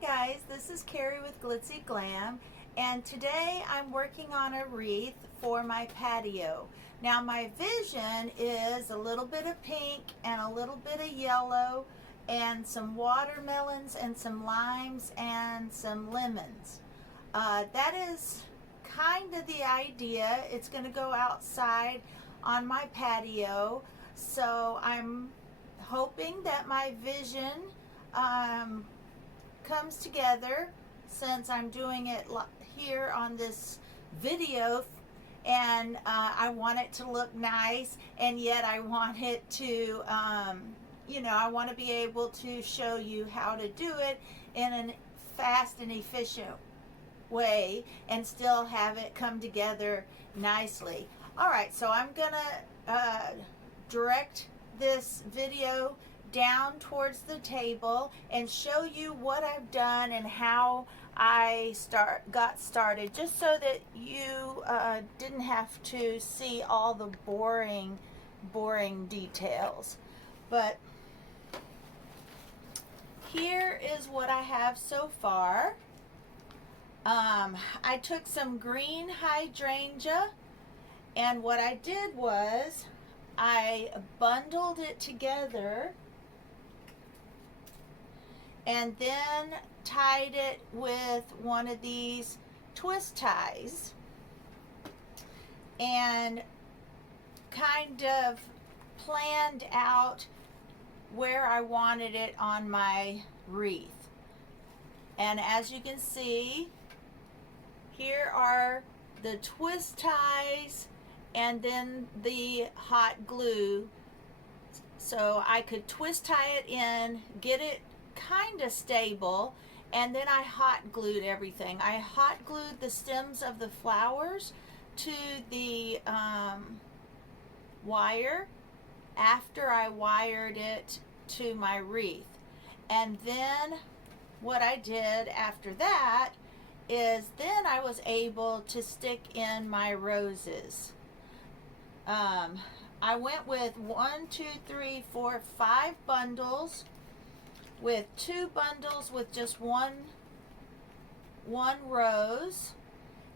guys, this is Carrie with Glitzy Glam, and today I'm working on a wreath for my patio. Now my vision is a little bit of pink and a little bit of yellow and some watermelons and some limes and some lemons. That is kind of the idea. It's going to go outside on my patio, so I'm hoping that my vision comes together, since I'm doing it here on this video, and I want it to look nice, and yet I want it to I want to be able to show you how to do it in a fast and efficient way and still have it come together nicely. All right, so I'm gonna direct this video down towards the table and show you what I've done and how I got started, just so that you didn't have to see all the boring details. But here is what I have so far. I took some green hydrangea, and what I did was I bundled it together and then tied it with one of these twist ties and kind of planned out where I wanted it on my wreath. And as you can see, here are the twist ties and then the hot glue, so I could twist tie it in, get it kind of stable, and then I hot glued everything. I hot glued the stems of the flowers to the wire after I wired it to my wreath. And then what I did after that is then I was able to stick in my roses. I went with 5 bundles, with 2 bundles with just one rose,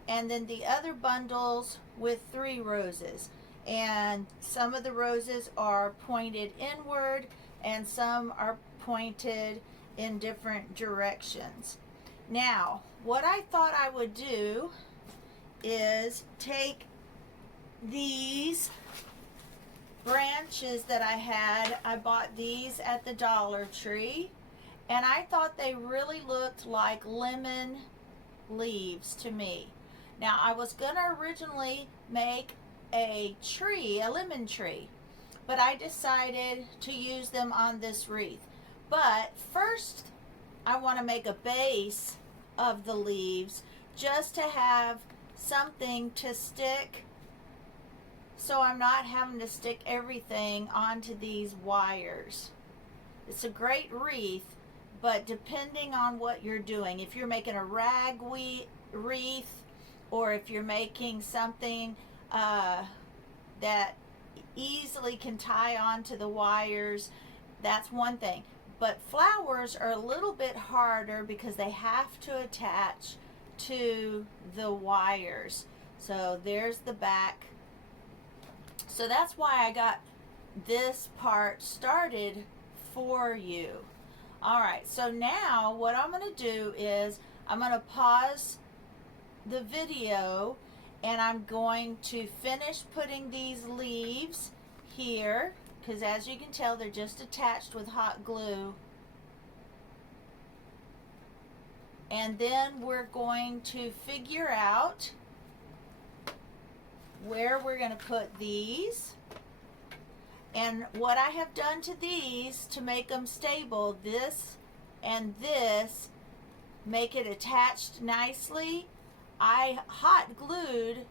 and then the other bundles with 3 roses. And some of the roses are pointed inward and some are pointed in different directions. Now, what I thought I would do is take these branches that I had. I bought these at the Dollar Tree, and I thought they really looked like lemon leaves to me. Now, I was going to originally make a lemon tree, but I decided to use them on this wreath. But first, I want to make a base of the leaves just to have something to stick, so I'm not having to stick everything onto these wires. It's a great wreath, but depending on what you're doing, if you're making a rag wreath, or if you're making something that easily can tie onto the wires, that's one thing. But flowers are a little bit harder because they have to attach to the wires. So there's the back. So that's why I got this part started for you. All right, so now what I'm going to do is I'm going to pause the video, and I'm going to finish putting these leaves here, because as you can tell, they're just attached with hot glue. And then we're going to figure out where we're going to put these. And what I have done to these to make them stable, this and this, make it attached nicely, I hot glued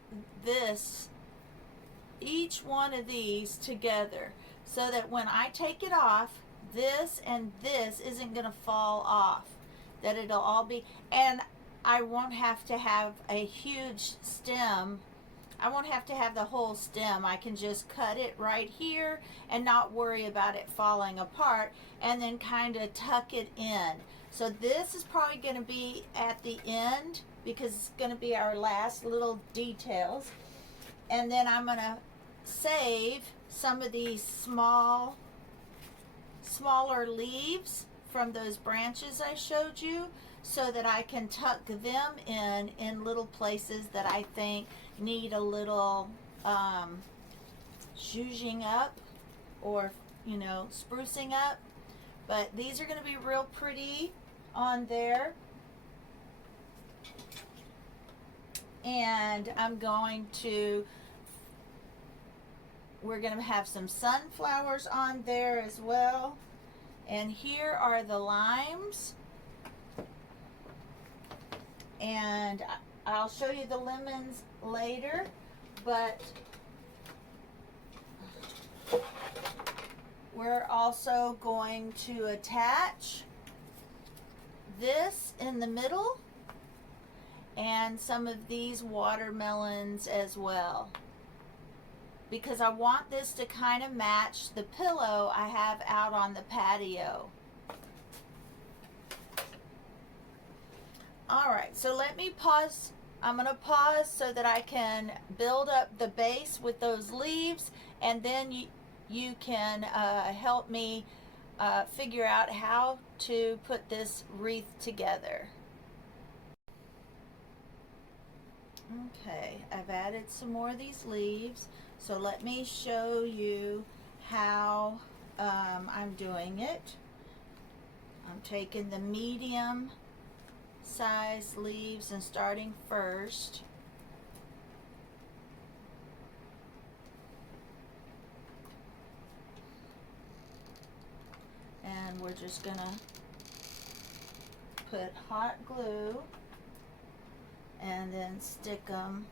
each one of these together, so that when I take it off, this and this isn't going to fall off, that it'll all be, and I won't have to have a huge stem. I won't have to have the whole stem. I can just cut it right here and not worry about it falling apart, and then kind of tuck it in. So this is probably going to be at the end because it's going to be our last little details. And then I'm going to save some of these smaller leaves from those branches I showed you so that I can tuck them in little places that I think need a little zhuzhing up or, you know, sprucing up. But these are going to be real pretty on there. And we're going to have some sunflowers on there as well. And here are the limes. And I'll show you the lemons later, but we're also going to attach this in the middle and some of these watermelons as well, because I want this to kind of match the pillow I have out on the patio. All right, so let me pause. I'm going to pause so that I can build up the base with those leaves, and then you can help me figure out how to put this wreath together. Okay, I've added some more of these leaves, so let me show you how I'm doing it. I'm taking the medium size leaves and starting first. And we're just gonna put hot glue and then stick them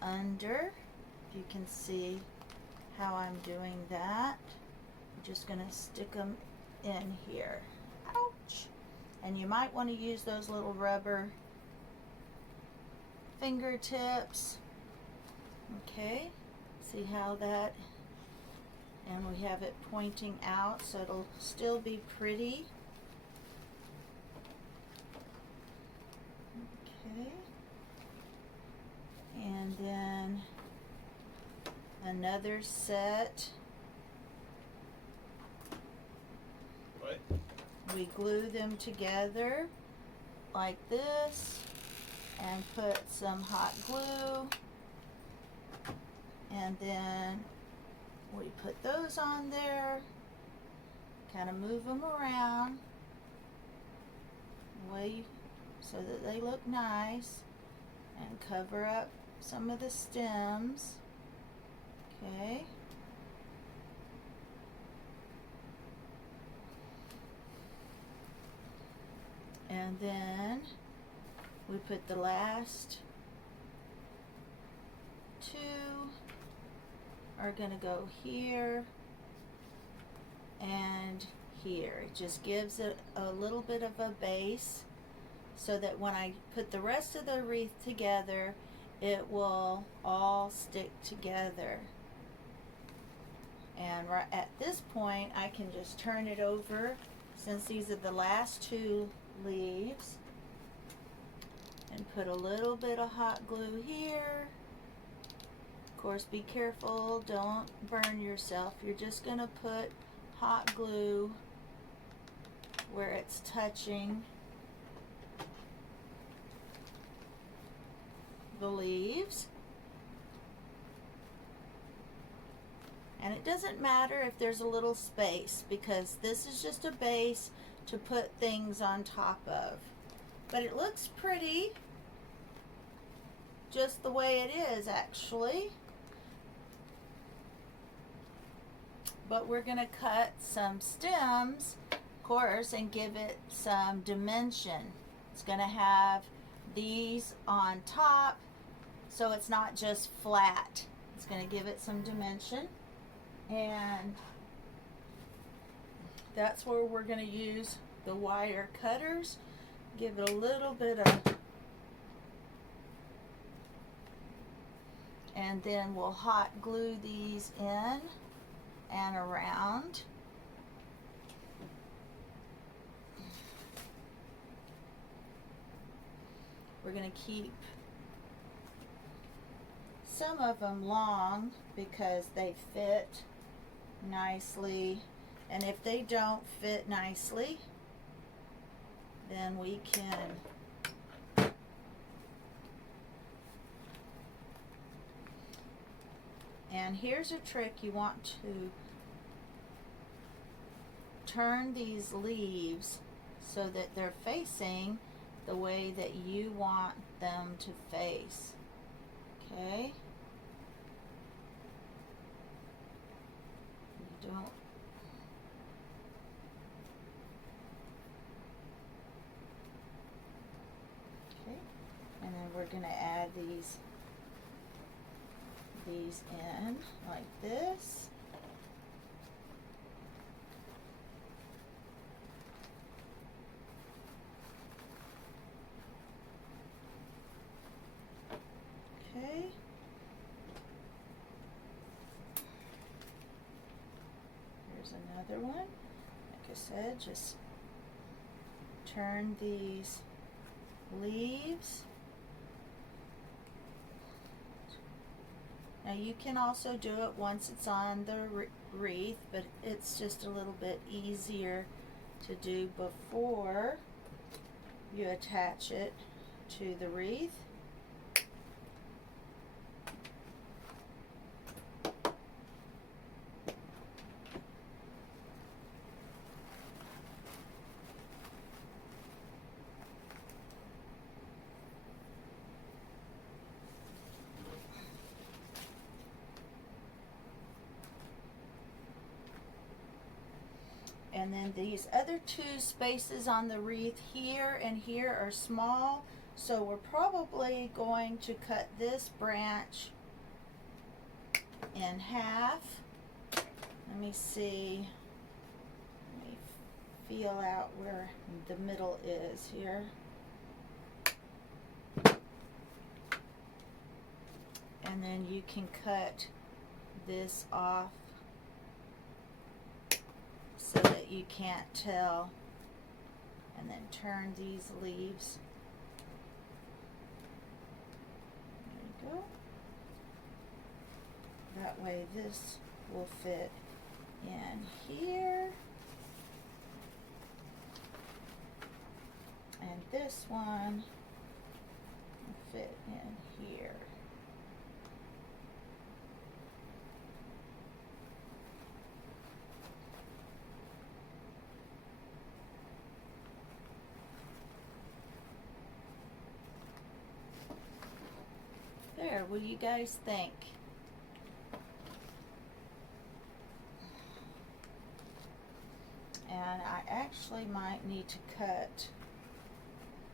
under. If you can see how I'm doing that. I'm just gonna stick them in here. Ouch! And you might want to use those little rubber fingertips. Okay, see how that, and we have it pointing out so it'll still be pretty. Okay, and then another set. What? We glue them together like this and put some hot glue, and then we put those on there, kind of move them around so that they look nice, and cover up some of the stems. Okay. And then we put the last two are going to go here and here. It just gives it a little bit of a base so that when I put the rest of the wreath together, it will all stick together. And right at this point, I can just turn it over, since these are the last two leaves, and put a little bit of hot glue here. Of course, be careful, don't burn yourself. You're just going to put hot glue where it's touching the leaves. And it doesn't matter if there's a little space, because this is just a base to put things on top of. But it looks pretty just the way it is, actually. But we're going to cut some stems, of course, and give it some dimension. It's going to have these on top, so it's not just flat. It's going to give it some dimension. And that's where we're going to use the wire cutters. Give it a little bit of, and then we'll hot glue these in and around. We're going to keep some of them long because they fit nicely, and if they don't fit nicely, then we can and here's a trick. You want to turn these leaves so that they're facing the way that you want them to face. Okay? You don't. Okay. And then we're going to add these in like this. Okay. Here's another one. Like I said, just turn these leaves. Now you can also do it once it's on the wreath, but it's just a little bit easier to do before you attach it to the wreath. And then these other two spaces on the wreath here and here are small, so we're probably going to cut this branch in half. Let me see. Let me feel out where the middle is here. And then you can cut this off so that you can't tell, and then turn these leaves. There you go. That way this will fit in here, and this one will fit in here. There, what do you guys think? And I actually might need to cut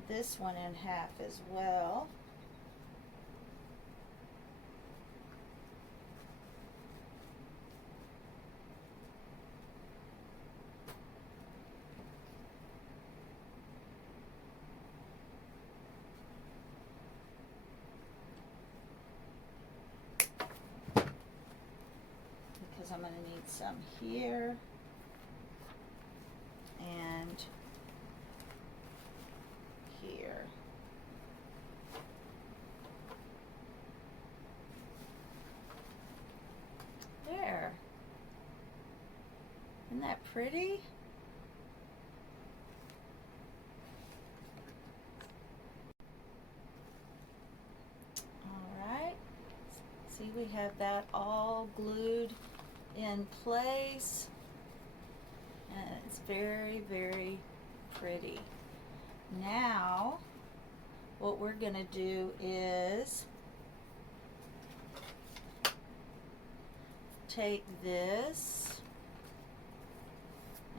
this one in half as well. Because I'm going to need some here and here. There. Isn't that pretty? All right. See, we have that all glued in place, and it's very, very pretty. Now what we're going to do is take this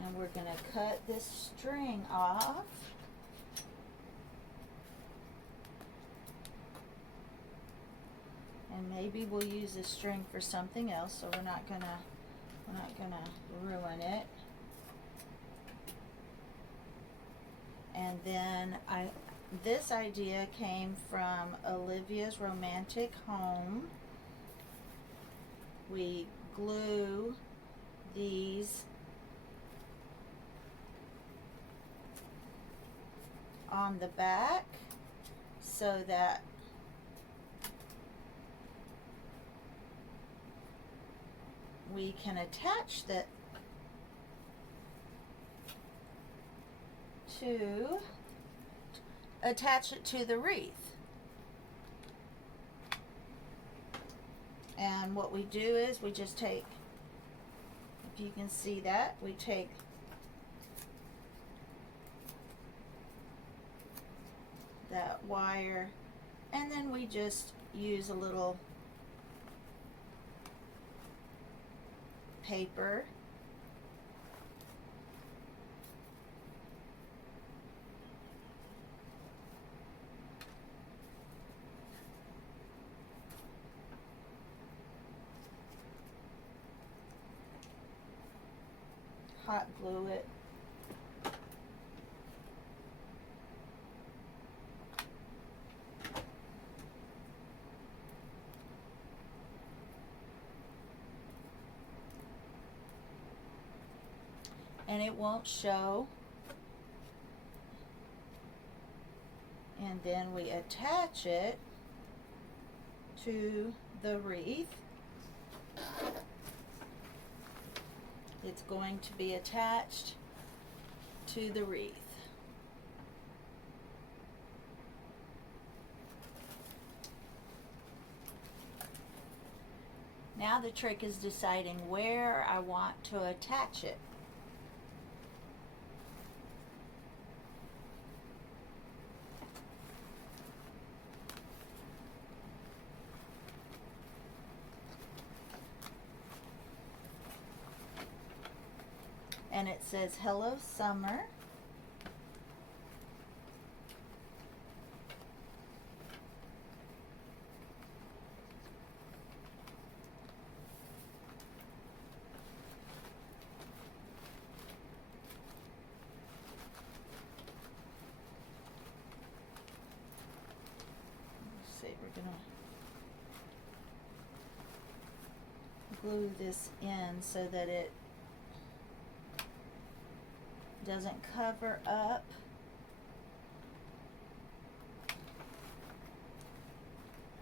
and we're going to cut this string off. And maybe we'll use this string for something else, so we're not gonna ruin it. And then this idea came from Olivia's Romantic Home. We glue these on the back so that we can attach it to the wreath. And what we do is we just take, if you can see that, we take that wire and then we just use a little paper hot glue it. And it won't show. And then we attach it to the wreath. It's going to be attached to the wreath. Now the trick is deciding where I want to attach it. And it says, "Hello, Summer." Let's see, we're gonna glue this in so that it doesn't cover up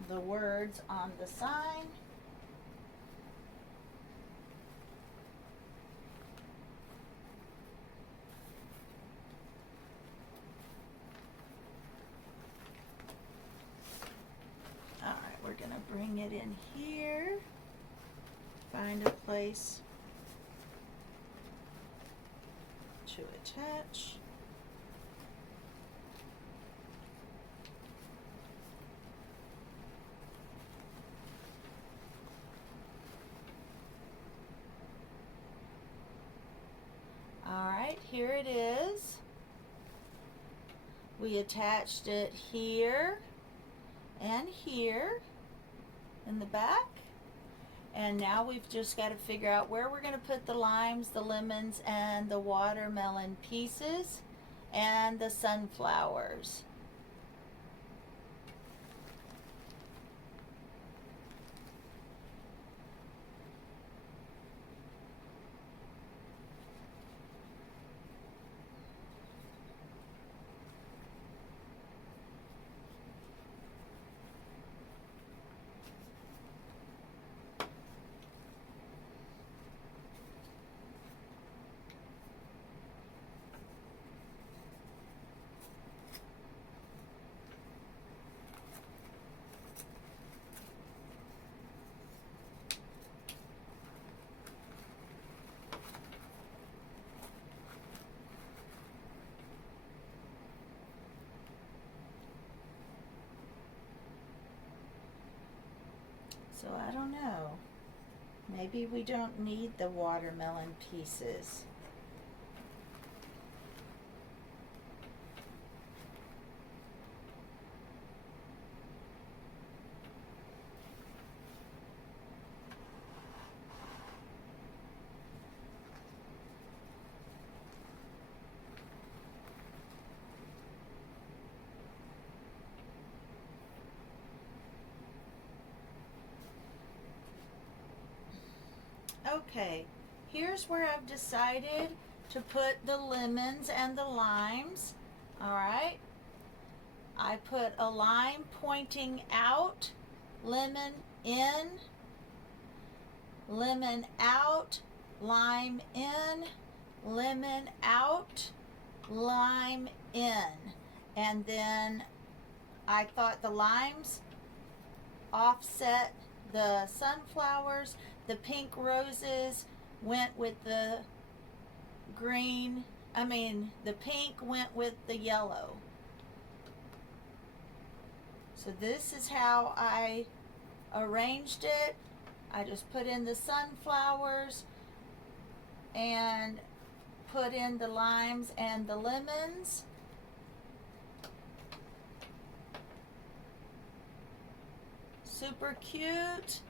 the words on the sign. All right, we're gonna bring it in here, find a place to attach. All right, here it is. We attached it here and here in the back. And now we've just got to figure out where we're going to put the limes, the lemons, and the watermelon pieces, and the sunflowers. So I don't know. Maybe we don't need the watermelon pieces. Okay, here's where I've decided to put the lemons and the limes. All right, I put a line pointing out, lemon in, lemon out, lime in, lemon out, lime in. And then I thought the limes offset the sunflowers. The pink roses went with the green. The pink went with the yellow. So this is how I arranged it. I just put in the sunflowers and put in the limes and the lemons. Super cute.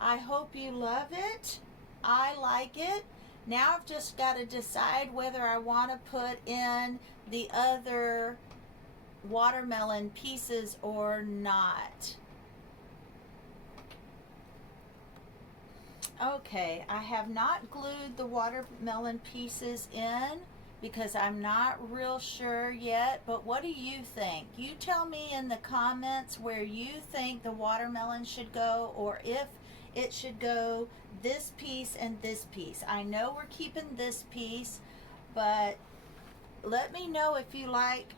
I hope you love it. I like it. Now I've just got to decide whether I want to put in the other watermelon pieces or not. Okay, I have not glued the watermelon pieces in because I'm not real sure yet, but what do you think? You tell me in the comments where you think the watermelon should go, or if it should go this piece and this piece. I know we're keeping this piece, but let me know if you like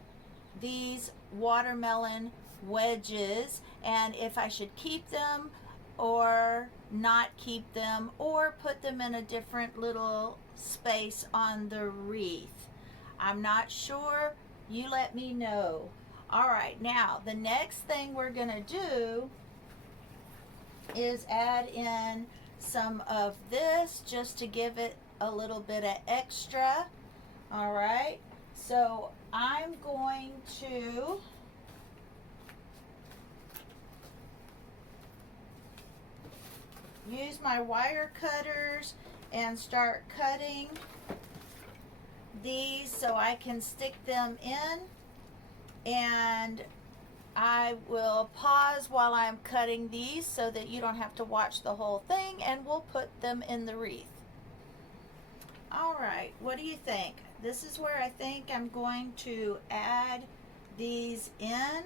these watermelon wedges and if I should keep them or not keep them, or put them in a different little space on the wreath. I'm not sure. You let me know. All right, now the next thing we're gonna do is add in some of this just to give it a little bit of extra. All right, so I'm going to use my wire cutters and start cutting these so I can stick them in, and I will pause while I'm cutting these so that you don't have to watch the whole thing, and we'll put them in the wreath. All right, what do you think? This is where I think I'm going to add these in,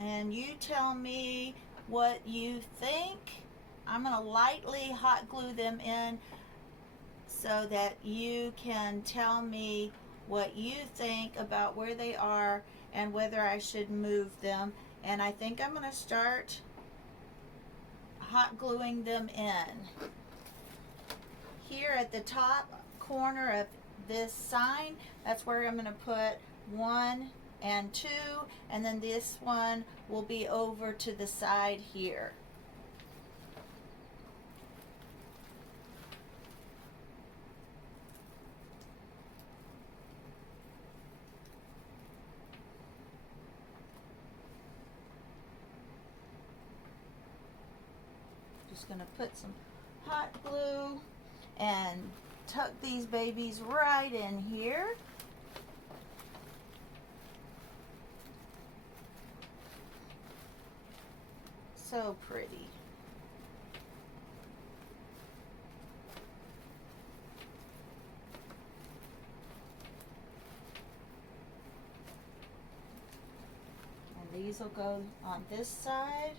and you tell me what you think. I'm going to lightly hot glue them in so that you can tell me what you think about where they are and whether I should move them. And I think I'm going to start hot gluing them in. Here at the top corner of this sign, that's where I'm going to put 1 and 2, and then this one will be over to the side here. Just going to put some hot glue and tuck these babies right in here. So pretty. And these will go on this side.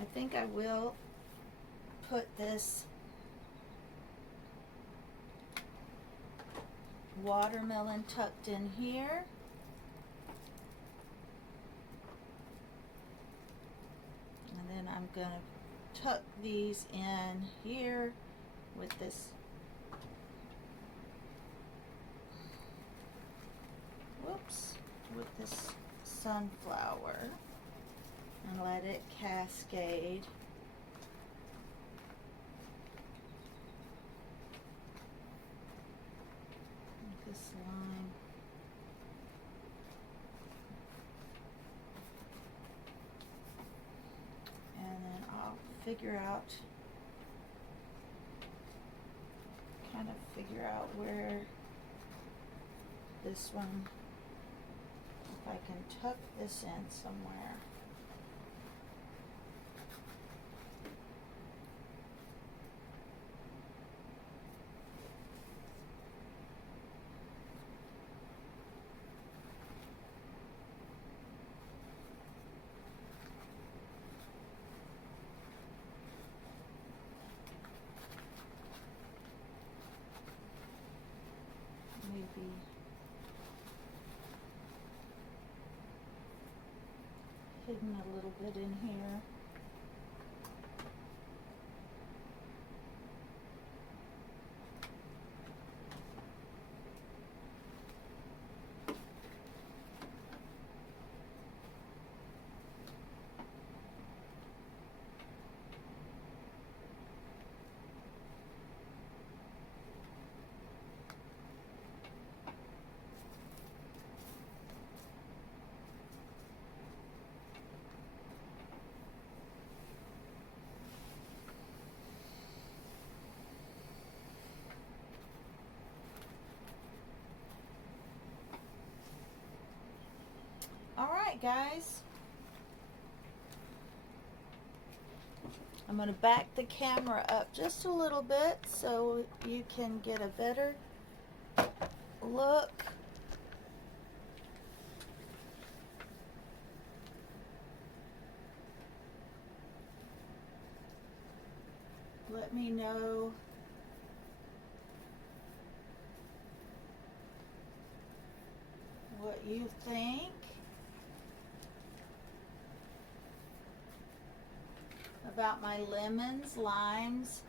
I think I will put this watermelon tucked in here. And then I'm going to tuck these in here with this, with this sunflower, and let it cascade figure out where this one, if I can tuck this in somewhere. Maybe hidden a little bit in here. Alright guys, I'm going to back the camera up just a little bit so you can get a better look. Let me know what you think about my lemons, limes,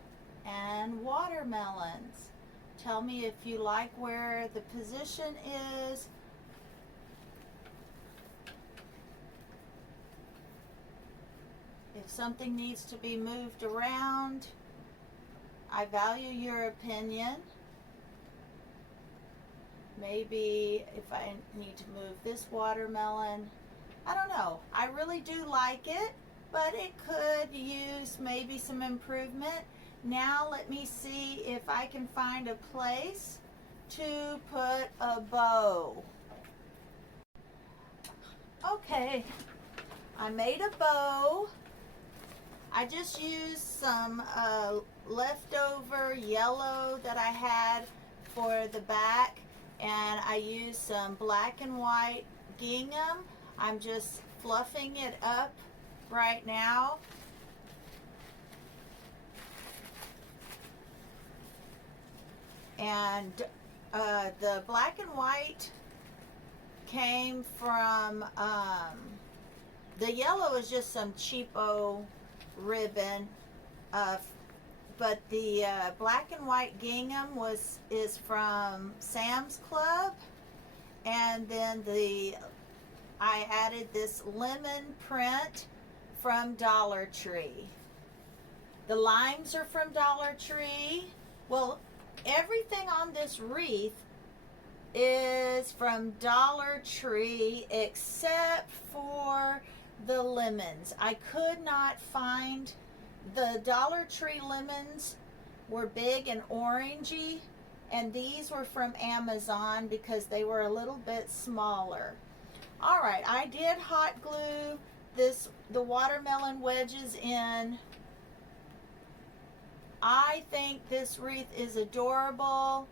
and watermelons. Tell me if you like where the position is. If something needs to be moved around, I value your opinion. Maybe if I need to move this watermelon, I don't know. I really do like it, but it could use maybe some improvement. Now let me see if I can find a place to put a bow. Okay, I made a bow. I just used some leftover yellow that I had for the back, and I used some black and white gingham. I'm just fluffing it up right now. And the black and white came from, the yellow is just some cheapo ribbon, but the black and white gingham is from Sam's Club, and then I added this lemon print from Dollar Tree. The limes are from Dollar Tree. Well, everything on this wreath is from Dollar Tree except for the lemons. I could not find the Dollar Tree lemons, were big and orangey, and these were from Amazon because they were a little bit smaller. All right, I did hot glue the watermelon wedges in. I think this wreath is adorable,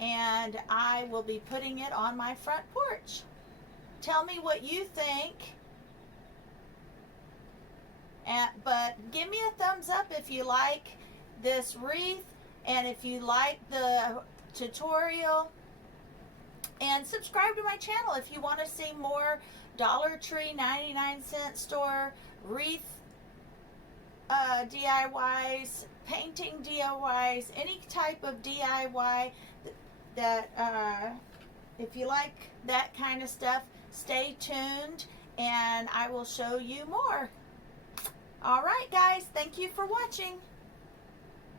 and I will be putting it on my front porch. Tell me what you think, but give me a thumbs up if you like this wreath, and if you like the tutorial, and subscribe to my channel if you want to see more Dollar Tree 99-cent store wreath DIYs, painting DIYs, any type of DIY that if you like that kind of stuff, stay tuned and I will show you more. All right guys, thank you for watching.